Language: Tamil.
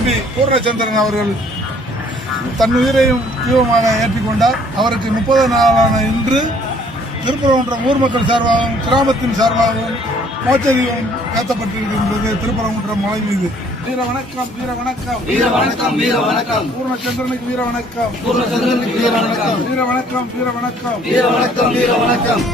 தம்பி பூர்ணச்சந்திரன் அவர்கள் தன் உயிரையும் தீவிரமாக ஏற்றிக்கொண்டார். அவருக்கு 30 நாளான இன்று திருப்பரங்குன்றம் ஊர் மக்கள் சார்பாகவும் கிராமத்தின் சார்பாகவும் மோட்சதீபம் ஏற்றப்பட்டிருக்கின்றது. திருப்பரங்குன்றம் மலை மீது வீர வணக்கம், வீர வணக்கம், வீர வணக்கம், வீர வணக்கம். பூர்ணச்சந்திரனுக்கு வீர வணக்கம், பூர்ணச்சந்திரனுக்கு வீர வணக்கம், வீர வணக்கம், வீர வணக்கம், வீர வணக்கம், வீர வணக்கம்.